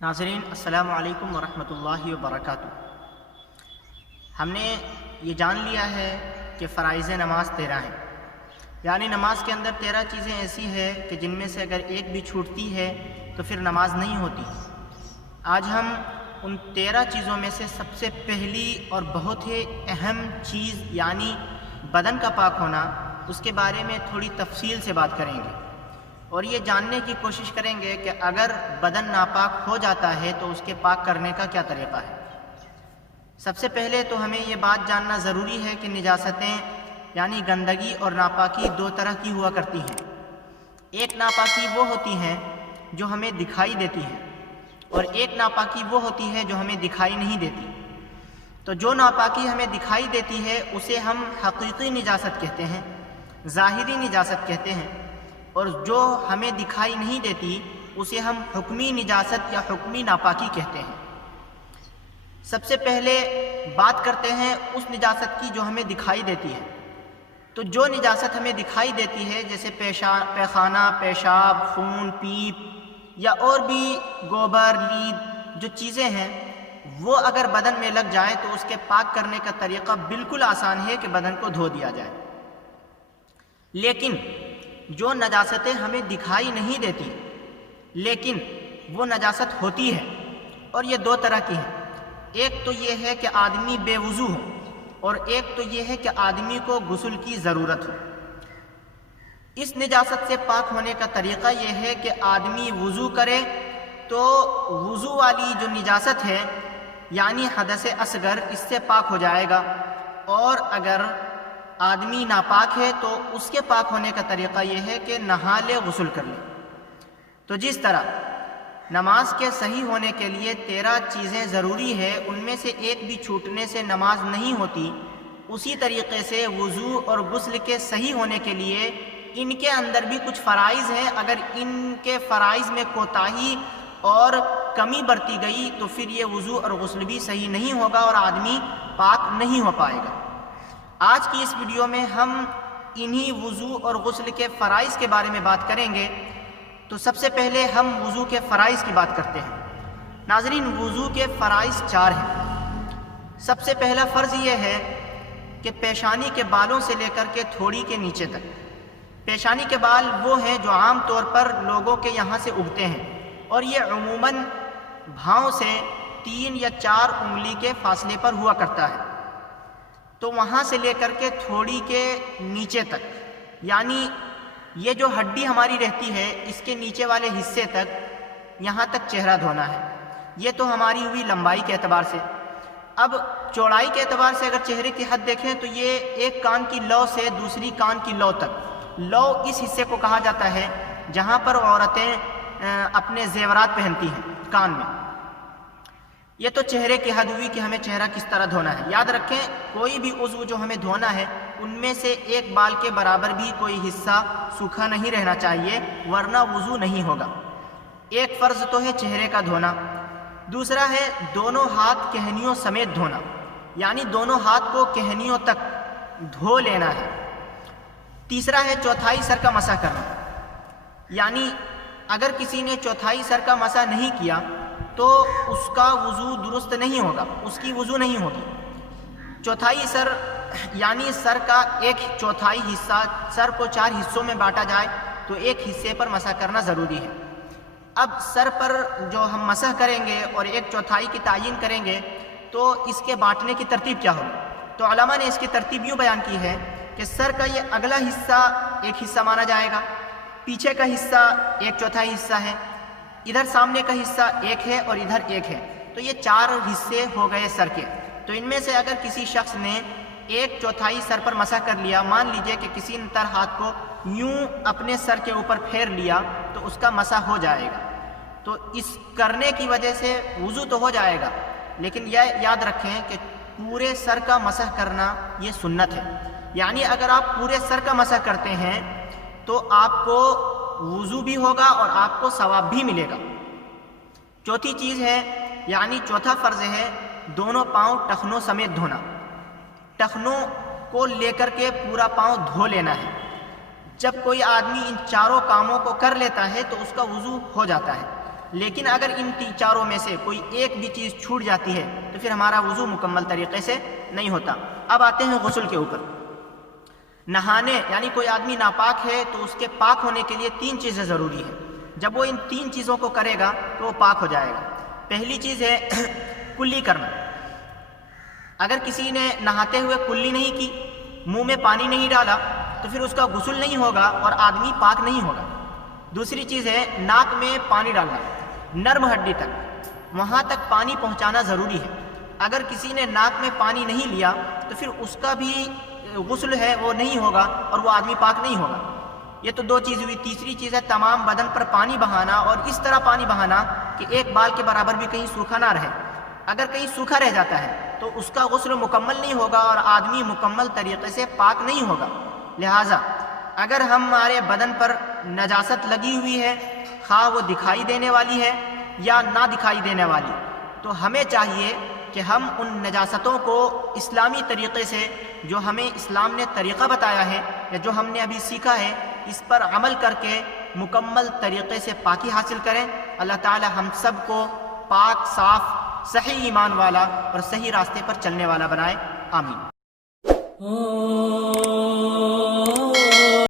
नाज़रीन अस्सलामु अलैकुम वरहमतुल्लाहि वबरकातुह। हमने ये जान लिया है कि फ़राइज़ नमाज 13 हैं, यानी नमाज के अंदर 13 चीज़ें ऐसी है कि जिनमें से अगर एक भी छूटती है तो फिर नमाज नहीं होती। आज हम उन 13 चीज़ों में से सबसे पहली और बहुत ही अहम चीज़ यानी बदन का पाक होना, उसके बारे में थोड़ी तफसील से बात करेंगे और ये जानने की कोशिश करेंगे कि अगर बदन नापाक हो जाता है तो उसके पाक करने का क्या तरीक़ा है। सबसे पहले तो हमें ये बात जानना ज़रूरी है कि निजासतें यानी गंदगी और नापाकी दो तरह की हुआ करती हैं। एक नापाकी वो होती हैं जो हमें दिखाई देती हैं और एक नापाकी वो होती है जो हमें दिखाई नहीं देती। तो जो नापाकी हमें दिखाई देती है उसे हम हकीकी निजासत कहते हैं, ज़ाहिरी निजासत कहते हैं, और जो हमें दिखाई नहीं देती उसे हम हुक्मी निजासत या हुक्मी नापाकी कहते हैं। सबसे पहले बात करते हैं उस निजासत की जो हमें दिखाई देती है। तो जो निजासत हमें दिखाई देती है जैसे पैखाना, पेशाब, खून, पीप या और भी गोबर, लीद जो चीज़ें हैं, वो अगर बदन में लग जाए तो उसके पाक करने का तरीक़ा बिल्कुल आसान है कि बदन को धो दिया जाए। लेकिन जो नजासतें हमें दिखाई नहीं देती लेकिन वो नजासत होती है, और ये दो तरह की हैं। एक तो ये है कि आदमी बेवुज़ू हो और एक तो ये है कि आदमी को गुस्ल की ज़रूरत हो। इस निजासत से पाक होने का तरीक़ा ये है कि आदमी वुज़ू करे तो वुज़ू वाली जो निजासत है यानी हदस असगर, इससे पाक हो जाएगा, और अगर आदमी नापाक है तो उसके पाक होने का तरीक़ा यह है कि नहा ले, गुस्ल कर ले। तो जिस तरह नमाज के सही होने के लिए 13 चीज़ें ज़रूरी है, उनमें से एक भी छूटने से नमाज नहीं होती, उसी तरीक़े से वुज़ू और गुस्ल के सही होने के लिए इनके अंदर भी कुछ फ़राइज़ हैं। अगर इनके फ़राइज़ में कोताही और कमी बरती गई तो फिर ये वुज़ू और गुस्ल भी सही नहीं होगा और आदमी पाक नहीं हो पाएगा। आज की इस वीडियो में हम इन्हीं वुज़ू और गुस्ल के फ़राइज़ के बारे में बात करेंगे। तो सबसे पहले हम वुज़ू के फ़राइज़ की बात करते हैं। नाज़रीन, वुज़ू के फ़राइज़ 4 हैं। सबसे पहला फ़र्ज़ ये है कि पेशानी के बालों से लेकर के थोड़ी के नीचे तक, पेशानी के बाल वो हैं जो आम तौर पर लोगों के यहाँ से उगते हैं और ये अमूमन भाव से 3 या 4 उंगली के फासले पर हुआ करता है। तो वहाँ से लेकर के थोड़ी के नीचे तक, यानी ये जो हड्डी हमारी रहती है इसके नीचे वाले हिस्से तक, यहाँ तक चेहरा धोना है। ये तो हमारी हुई लंबाई के एतबार से। अब चौड़ाई के एतबार से अगर चेहरे की हद देखें तो ये एक कान की लौ से दूसरी कान की लौ तक, लौ इस हिस्से को कहा जाता है जहाँ पर औरतें अपने जेवरात पहनती हैं कान में। ये तो चेहरे की हद हुई कि हमें चेहरा किस तरह धोना है। याद रखें, कोई भी उज़्व जो हमें धोना है उनमें से एक बाल के बराबर भी कोई हिस्सा सूखा नहीं रहना चाहिए, वरना वुज़ू नहीं होगा। एक फ़र्ज़ तो है चेहरे का धोना, दूसरा है दोनों हाथ कहनियों समेत धोना, यानी दोनों हाथ को कहनियों तक धो लेना है। तीसरा है चौथाई सर का मसा करना, यानी अगर किसी ने चौथाई सर का मसा नहीं किया तो उसका वुज़ू दुरुस्त नहीं होगा, उसकी वुज़ू नहीं होगी। चौथाई सर यानी सर का एक चौथाई हिस्सा, सर को 4 हिस्सों में बांटा जाए तो एक हिस्से पर मसह करना ज़रूरी है। अब सर पर जो हम मसह करेंगे और एक चौथाई की तायीन करेंगे तो इसके बांटने की तरतीब क्या होगी। तो उलमा ने इसकी तरतीब यूँ बयान की है कि सर का ये अगला हिस्सा एक हिस्सा माना जाएगा, पीछे का हिस्सा एक चौथाई हिस्सा है, इधर सामने का हिस्सा एक है और इधर एक है, तो ये 4 हिस्से हो गए सर के। तो इनमें से अगर किसी शख्स ने एक चौथाई सर पर मसा कर लिया, मान लीजिए कि किसी ने तर हाथ को यूं अपने सर के ऊपर फेर लिया तो उसका मसा हो जाएगा। तो इस करने की वजह से वुज़ू तो हो जाएगा, लेकिन यह याद रखें कि पूरे सर का मसा करना ये सुन्नत है। यानी अगर आप पूरे सर का मसा करते हैं तो आपको वुज़ू भी होगा और आपको सवाब भी मिलेगा। चौथी चीज़ है, यानी चौथा फ़र्ज़ है दोनों पाँव टखनों समेत धोना। टखनों को लेकर के पूरा पाँव धो लेना है। जब कोई आदमी इन चारों कामों को कर लेता है तो उसका वुज़ू हो जाता है। لیکن اگر ان چاروں میں سے کوئی ایک بھی چیز چھوٹ جاتی ہے تو پھر ہمارا وضو مکمل طریقے سے نہیں ہوتا۔ اب آتے ہیں غسل کے اوپر۔ نہانے یعنی کوئی آدمی ناپاک ہے تو اس کے پاک ہونے کے لیے 3 چیزیں ضروری ہیں۔ جب وہ ان 3 چیزوں کو کرے گا تو وہ پاک ہو جائے گا۔ پہلی چیز ہے کلی کرنا۔ اگر کسی نے نہاتے ہوئے کلی نہیں کی، منہ میں پانی نہیں ڈالا، تو پھر اس کا غسل نہیں ہوگا اور آدمی پاک نہیں ہوگا۔ دوسری چیز ہے ناک میں پانی ڈالنا، نرم ہڈی تک، وہاں تک پانی پہنچانا ضروری ہے۔ اگر کسی نے ناک میں پانی نہیں لیا تو پھر اس کا بھی غسل ہے وہ نہیں ہوگا اور وہ آدمی پاک نہیں ہوگا۔ یہ تو 2 چیز ہوئی۔ تیسری چیز ہے تمام بدن پر پانی بہانا، اور اس طرح پانی بہانا کہ ایک بال کے برابر بھی کہیں سوکھا نہ رہے۔ اگر کہیں سوکھا رہ جاتا ہے تو اس کا غسل مکمل نہیں ہوگا اور آدمی مکمل طریقے سے پاک نہیں ہوگا۔ لہٰذا اگر ہمارے بدن پر نجاست لگی ہوئی ہے، خواہ وہ دکھائی دینے والی ہے یا نہ دکھائی دینے والی، تو ہمیں چاہیے کہ ہم ان نجاستوں کو اسلامی طریقے سے، جو ہمیں اسلام نے طریقہ بتایا ہے یا جو ہم نے ابھی سیکھا ہے، اس پر عمل کر کے مکمل طریقے سے پاکی حاصل کریں۔ اللہ تعالی ہم سب کو پاک، صاف، صحیح ایمان والا اور صحیح راستے پر چلنے والا بنائے۔ آمین۔